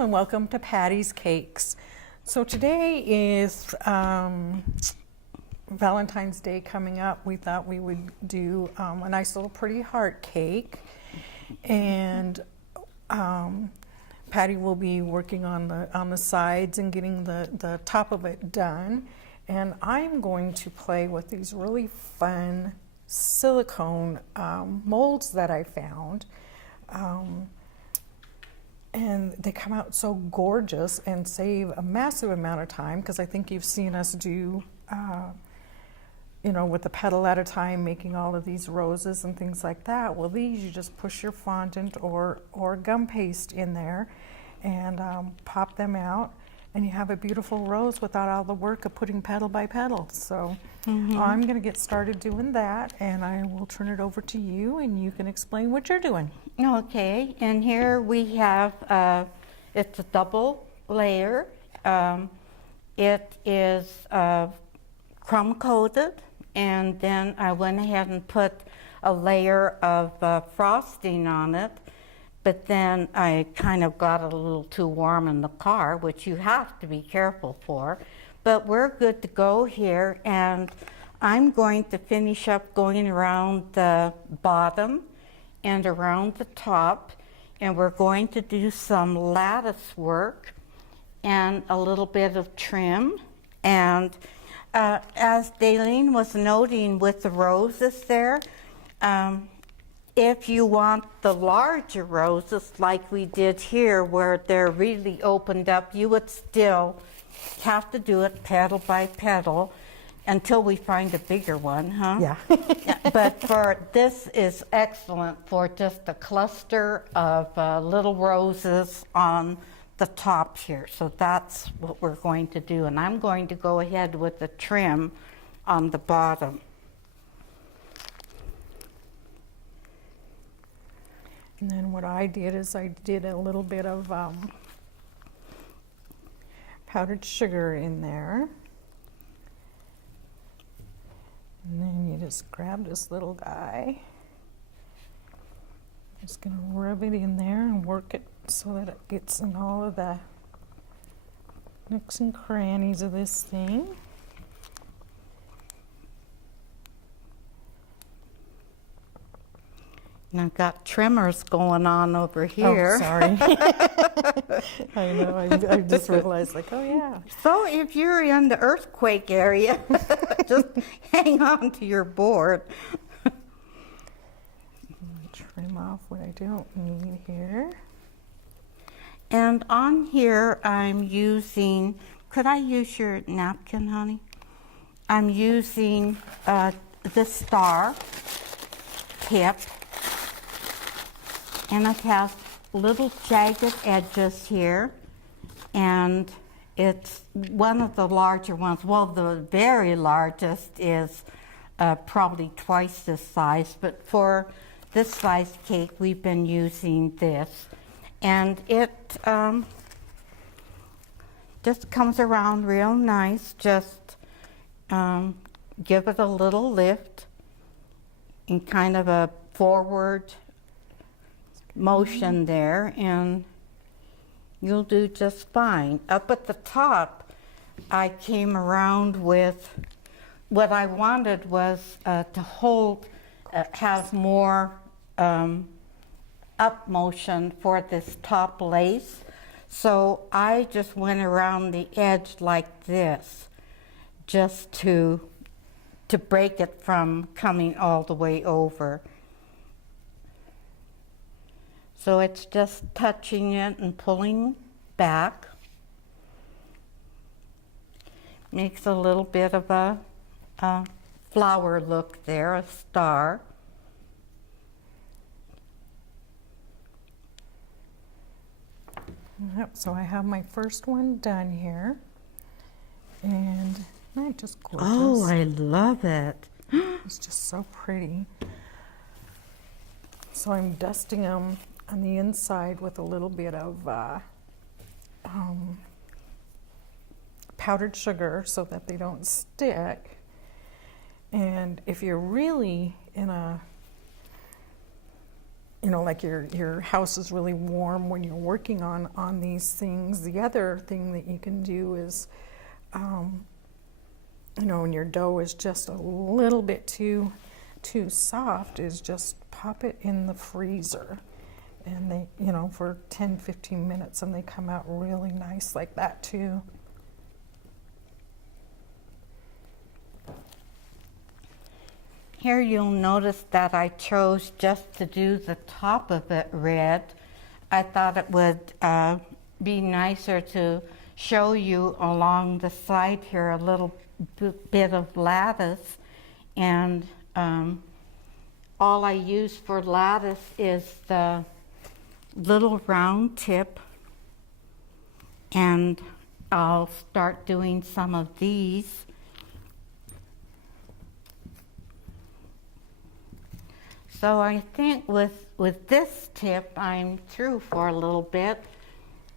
Hello and welcome to Patty's Cakes. So today is Valentine's Day coming up. We thought we would do a nice little pretty heart cake, and Patty will be working on the sides and getting the top of it done. And I'm going to play with these really fun silicone molds that I found. And they come out so gorgeous and save a massive amount of time, because I think you've seen us do, you know, with a petal at a time, making all of these roses and things like that. Well, these you just push your fondant or gum paste in there and pop them out, and you have a beautiful rose without all the work of putting petal by petal. So I'm going to get started doing that, and I will turn it over to you, and you can explain what you're doing. Okay, and here we have, it's a double layer. It is crumb coated, and then I went ahead and put a layer of frosting on it, but then I kind of got it a little too warm in the car, which you have to be careful for. But we're good to go here, and I'm going to finish up going around the bottom and around the top, and we're going to do some lattice work and a little bit of trim. And as Dalene was noting with the roses there, if you want the larger roses like we did here where they're really opened up, you would still have to do it petal by petal until we find a bigger one, huh? Yeah. But this is excellent for just a cluster of little roses on the top here. So that's what we're going to do. And I'm going to go ahead with the trim on the bottom. And then what I did is I did a little bit of powdered sugar in there. And then you just grab this little guy. Just gonna rub it in there and work it so that it gets in all of the nooks and crannies of this thing. And I've got tremors going on over here. Oh, sorry. I know, I just realized, like, oh yeah. So if you're in the earthquake area, just hang on to your board. Trim off what I don't need here. And on here I'm using, could I use your napkin, honey? I'm using this star tip, and it has little jagged edges here, and it's one of the larger ones. Well, the very largest is probably twice this size, but for this size cake we've been using this, and it just comes around real nice. Just give it a little lift in kind of a forward motion there, and you'll do just fine. Up at the top, I came around with, what I wanted was to hold, have more up motion for this top lace. So I just went around the edge like this, just to break it from coming all the way over. So it's just touching it and pulling back. Makes a little bit of a flower look there, a star. Yep, so I have my first one done here, and I just gorgeous. Oh, I love it. It's just so pretty. So I'm dusting them on the inside with a little bit of powdered sugar so that they don't stick. And if you're really in a you know, like your house is really warm when you're working on these things. The other thing that you can do is, you know, when your dough is just a little bit too soft, is just pop it in the freezer, and they, you know, for 10-15 minutes, and they come out really nice like that too. Here you'll notice that I chose just to do the top of it red. I thought it would be nicer to show you along the side here a little bit of lattice, and all I use for lattice is the little round tip, and I'll start doing some of these. So I think with this tip, I'm through for a little bit.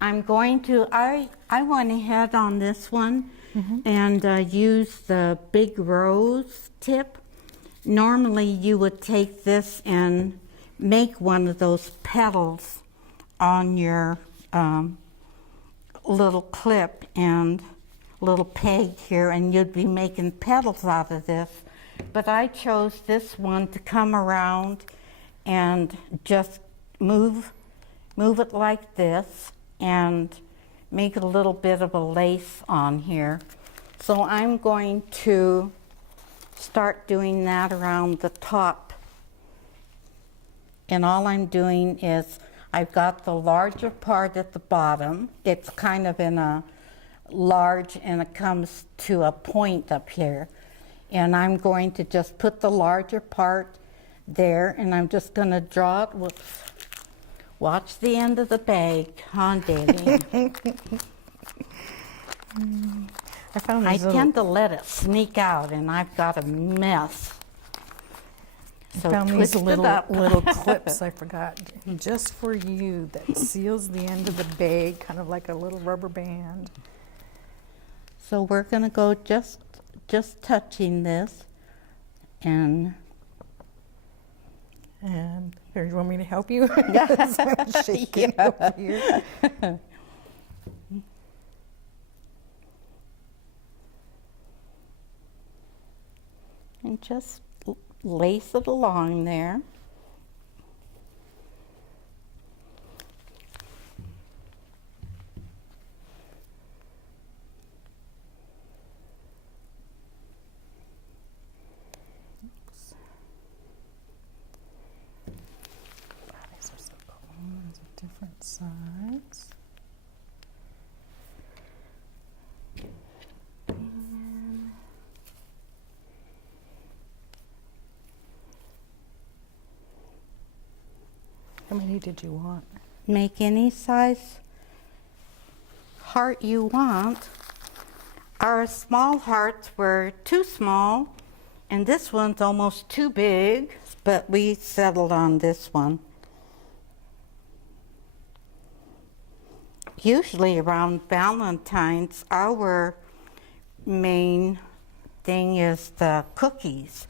I'm going to, I went ahead on this one and used the big rose tip. Normally you would take this and make one of those petals on your little clip and little peg here, and you'd be making petals out of this. But I chose this one to come around and just move it like this and make a little bit of a lace on here. So I'm going to start doing that around the top. And all I'm doing is, I've got the larger part at the bottom. It's kind of in a large, and it comes to a point up here. And I'm going to just put the larger part there, and I'm just going to draw it. Whoops. Watch the end of the bag, huh, Dalene? I tend to let it sneak out, and I've got a mess. So I found these little clips clips I forgot just for you that seals the end of the bag, kind of like a little rubber band. So we're going to go just touching this, and here, you want me to help you? I'm shaking over here. and just lace it along there. Different sides. How many did you want? Make any size heart you want. Our small hearts were too small, and this one's almost too big, but we settled on this one. Usually around Valentine's, our main thing is the cookies.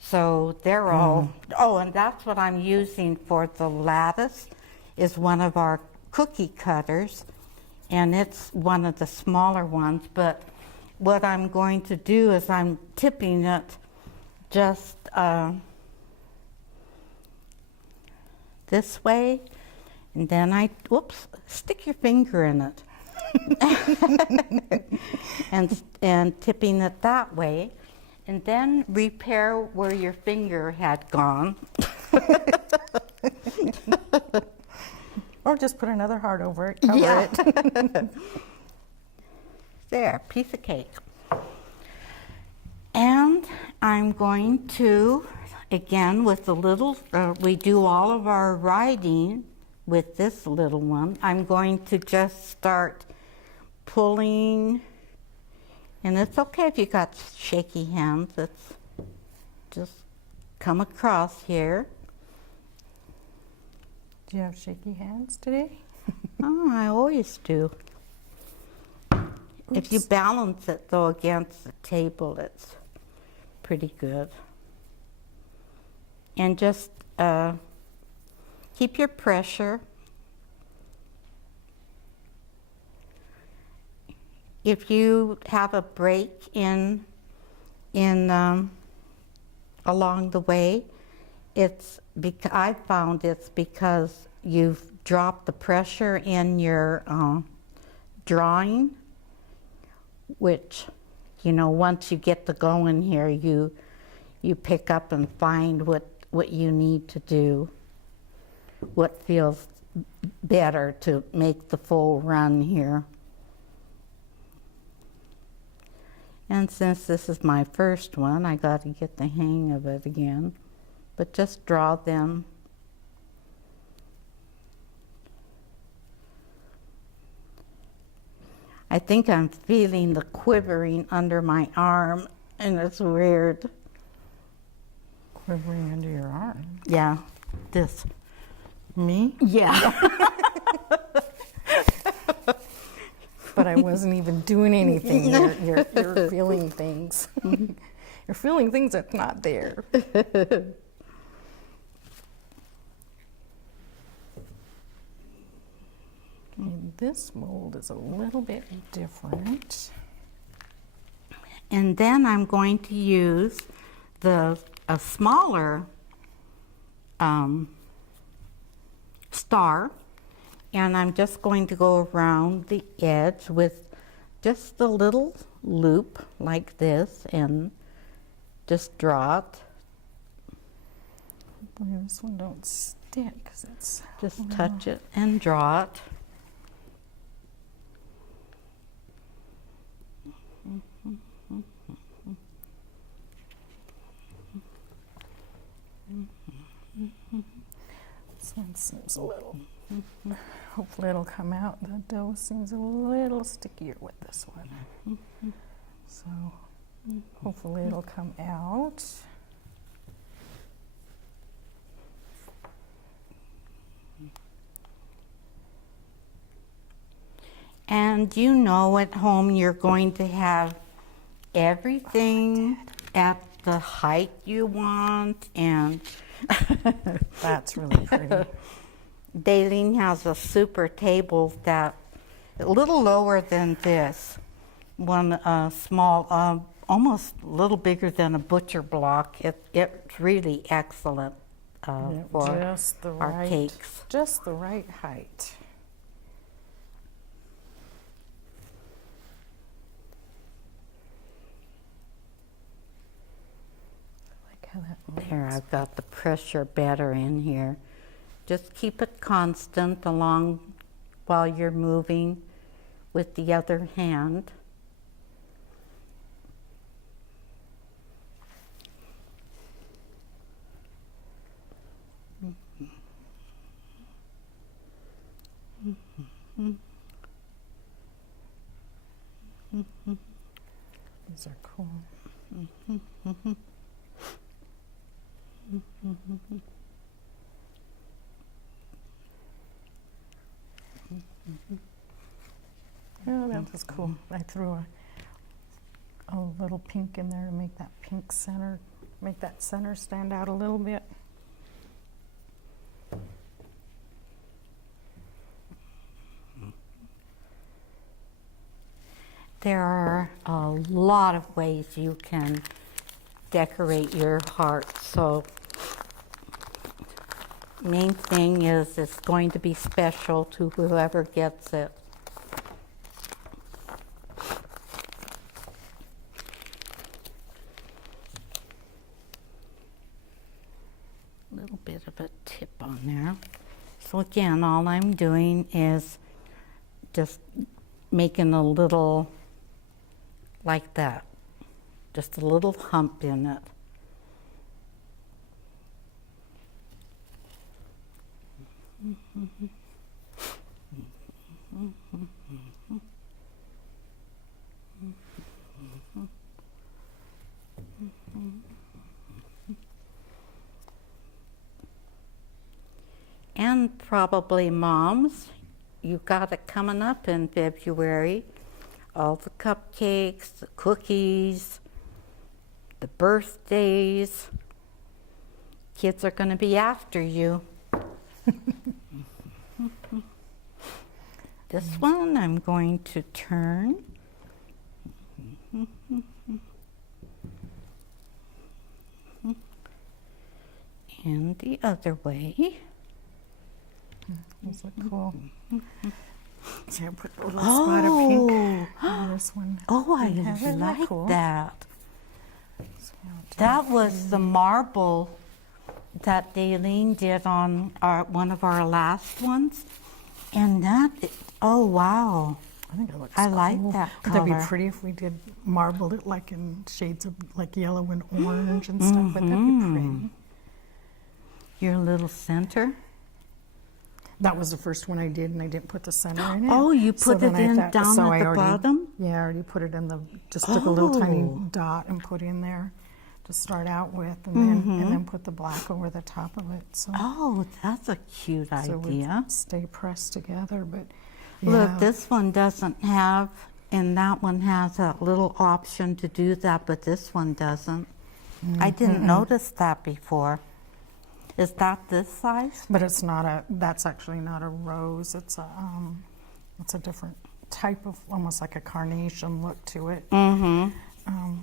So they're all, oh, and that's what I'm using for the lattice, is one of our cookie cutters, and it's one of the smaller ones. But what I'm going to do is I'm tipping it just this way, and then whoops, stick your finger in it. and tipping it that way, and then repair where your finger had gone. Or just put another heart over it, cover it. There, piece of cake. And I'm going to, again, with the little, we do all of our writing with this little one. I'm going to just start pulling, and it's okay if you got shaky hands. It's just come across here. Do you have shaky hands today? Oh, I always do. If you balance it though against the table, it's pretty good. And just keep your pressure. If you have a break in along the way, I found it's because you've dropped the pressure in your drawing, which, you know, once you get the going here, you pick up and find what you need to do, what feels better to make the full run here. And since this is my first one, I got to get the hang of it again. But just draw them. I think I'm feeling the quivering under my arm, and it's weird. Quivering under your arm. Yeah, this. Me? Yeah. But I wasn't even doing anything. You're feeling things. You're feeling things that's not there. And this mold is a little bit different. And then I'm going to use a smaller star, and I'm just going to go around the edge with just a little loop like this and just draw it. Hopefully this one don't stick because it's... Just touch it and draw it. This one seems a little... Hopefully it'll come out. The dough seems a little stickier with this one. So hopefully it'll come out. And you know at home you're going to have everything at the height you want, and That's really pretty. Dalene has a super table that a little lower than this. One small, almost a little bigger than a butcher block. It's really excellent for Just the our right, cakes. just the right height. I like how that There, moves. I've got the pressure better in here. Just keep it constant along while you're moving with the other hand. These are cool. Oh, that was cool. I threw a little pink in there to make that pink center, make that center stand out a little bit. There are a lot of ways you can decorate your heart, so main thing is it's going to be special to whoever gets it. A little bit of a tip on there. So again, all I'm doing is just making a little like that, just a little hump in it. And probably moms, you've got it coming up in February. All the cupcakes, the cookies, the birthdays. Kids are going to be after you. This one I'm going to turn. And the other way. Those look cool. See, I put a little spot of pink on this one. Oh, I Isn't that like cool? that. So I'll do That was the marble that Dalene did on one of our last ones. And that, oh wow. I think it looks I cool. like that Would that be color. pretty if we did marble it like in shades of like yellow and orange and stuff? Would that be pretty? Your little center. That was the first one I did, and I didn't put the center in it. Oh, you So put it then I in thought- down so at I the already- bottom? Yeah, I already put it in the, just took a little tiny Oh. dot and put in there to start out with, and then put the black over the top of it. So, Oh, that's a cute so it would idea. stay pressed together. But Look, yeah. this one doesn't have, and that one has a little option to do that, but this one doesn't. I didn't notice that before. Is that this size? But it's not a. That's actually not a rose. It's a different type of, almost like a carnation look to it. Mm-hmm.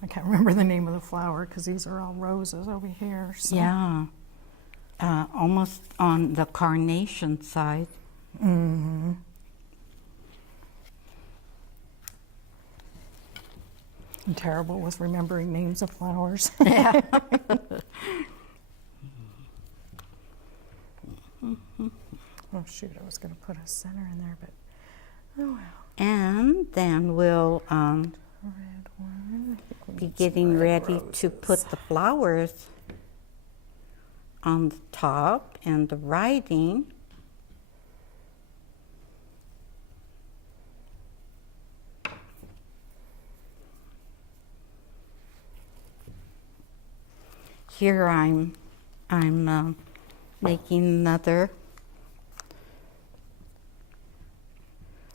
I can't remember the name of the flower because these are all roses over here. So. Yeah. Almost on the carnation side. Mm-hmm. I'm terrible with remembering names of flowers. Yeah. Oh shoot! I was going to put a center in there, but oh well. And then we'll Red one. I think we be need some getting red ready to put roses. the flowers on the top and the writing. Here I'm making another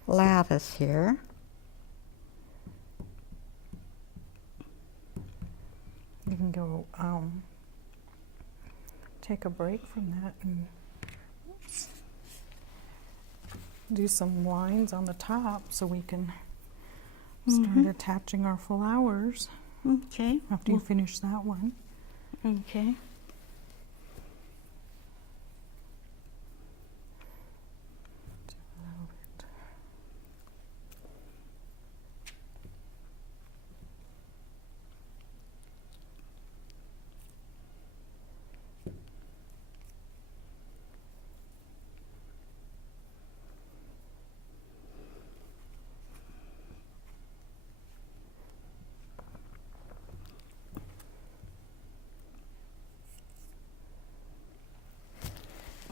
lattice here. You can go take a break from that and do some lines on the top so we can start attaching our flowers Okay. after you finish that one. Okay. A little bit.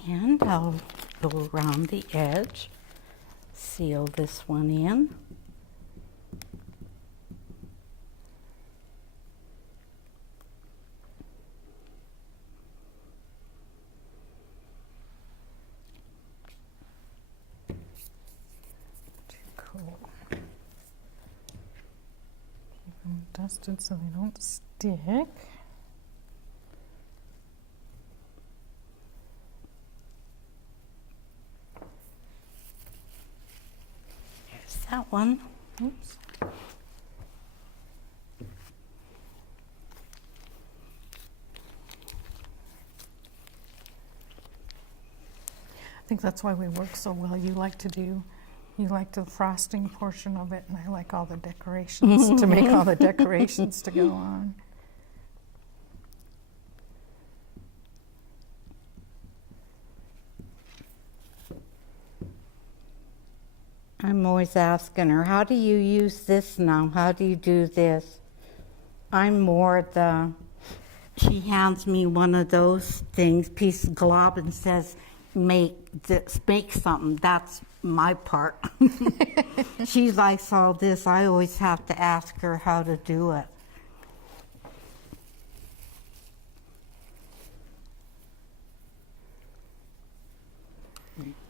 And I'll go around the edge, seal this one in. Too cool. Keep them dusted so they don't stick. There's that one. Oops. I think that's why we work so well. You like the frosting portion of it, and I like all the decorations to make all the decorations to go on. I'm always asking her, how do you use this now? How do you do this? I'm more the, she hands me one of those things, piece of glob, and says, make something. That's my part. She likes all this. I always have to ask her how to do it.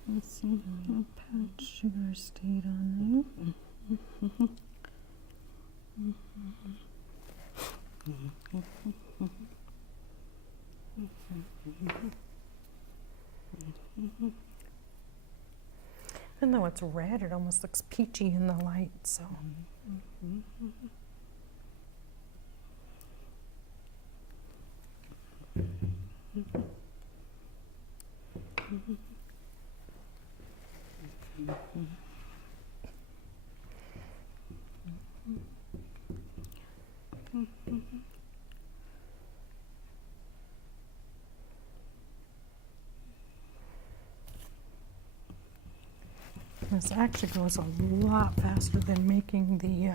Let's see how much sugar stayed on there. though it's red, it almost looks peachy in the light, so. This actually goes a lot faster than making the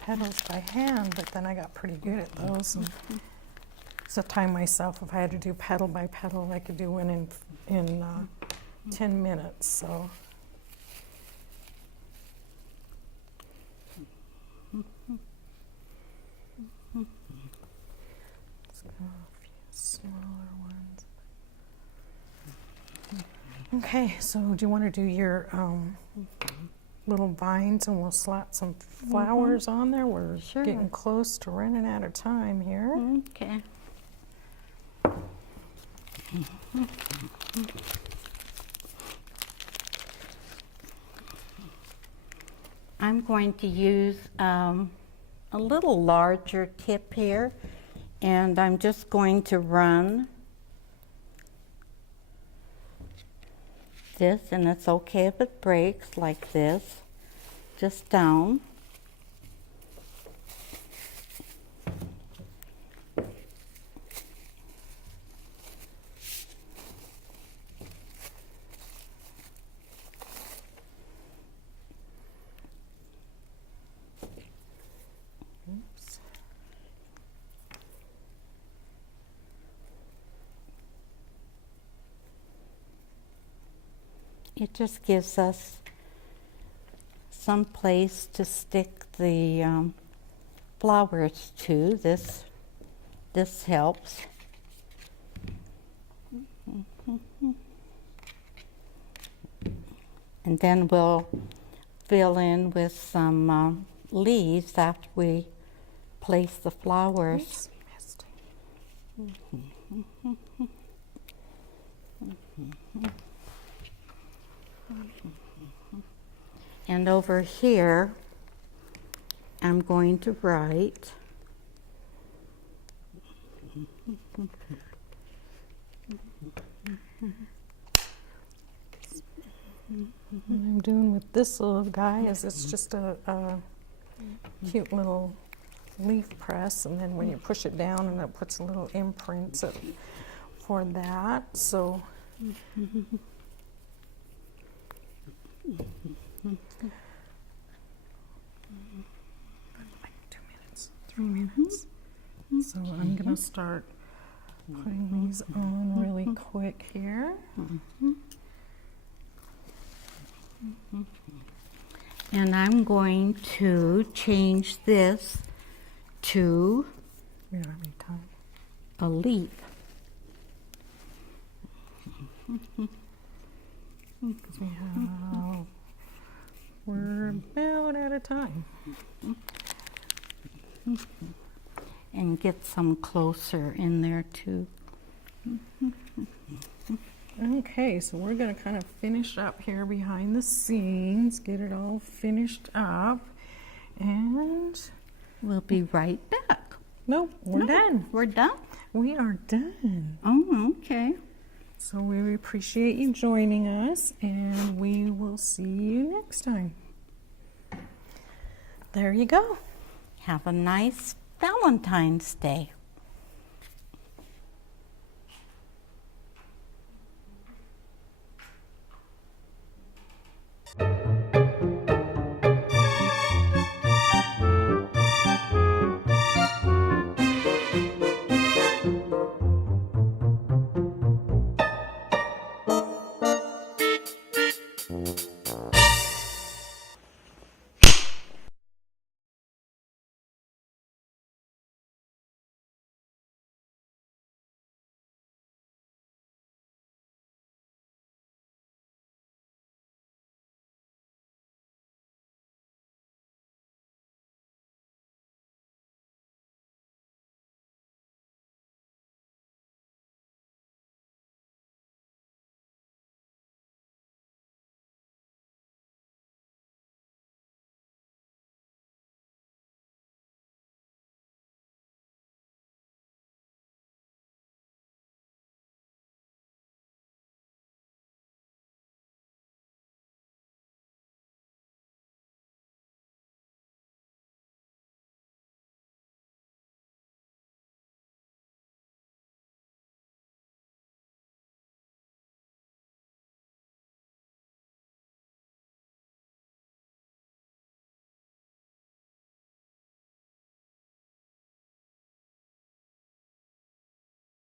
petals by hand, but then I got pretty good at those. And so time myself, if I had to do petal by petal, I could do one in 10 minutes. So. Let's go a few smaller ones. Okay, so do you want to do your little vines and we'll slap some flowers on there? We're getting close to running out of time here. Okay. I'm going to use a little larger tip here, and I'm just going to run this, and it's okay if it breaks like this, just down. Oops. It just gives us some place to stick the flowers to. This helps. And then we'll fill in with some leaves after we place the flowers. And over here, I'm going to write What I'm doing with this little guy is it's just a cute little leaf press, and then when you push it down and it puts a little imprint for that. So like 2 minutes, 3 minutes. So I'm gonna start putting these on really quick here. And I'm going to change this to We don't have any time. a leaf. Because we're about out of time. And get some closer in there too. Okay, so we're going to kind of finish up here behind the scenes, get it all finished up, and We'll be right back. nope, we're done. We're done? We are done. Oh, okay. So we appreciate you joining us, and we will see you next time. There you go. Have a nice Valentine's Day.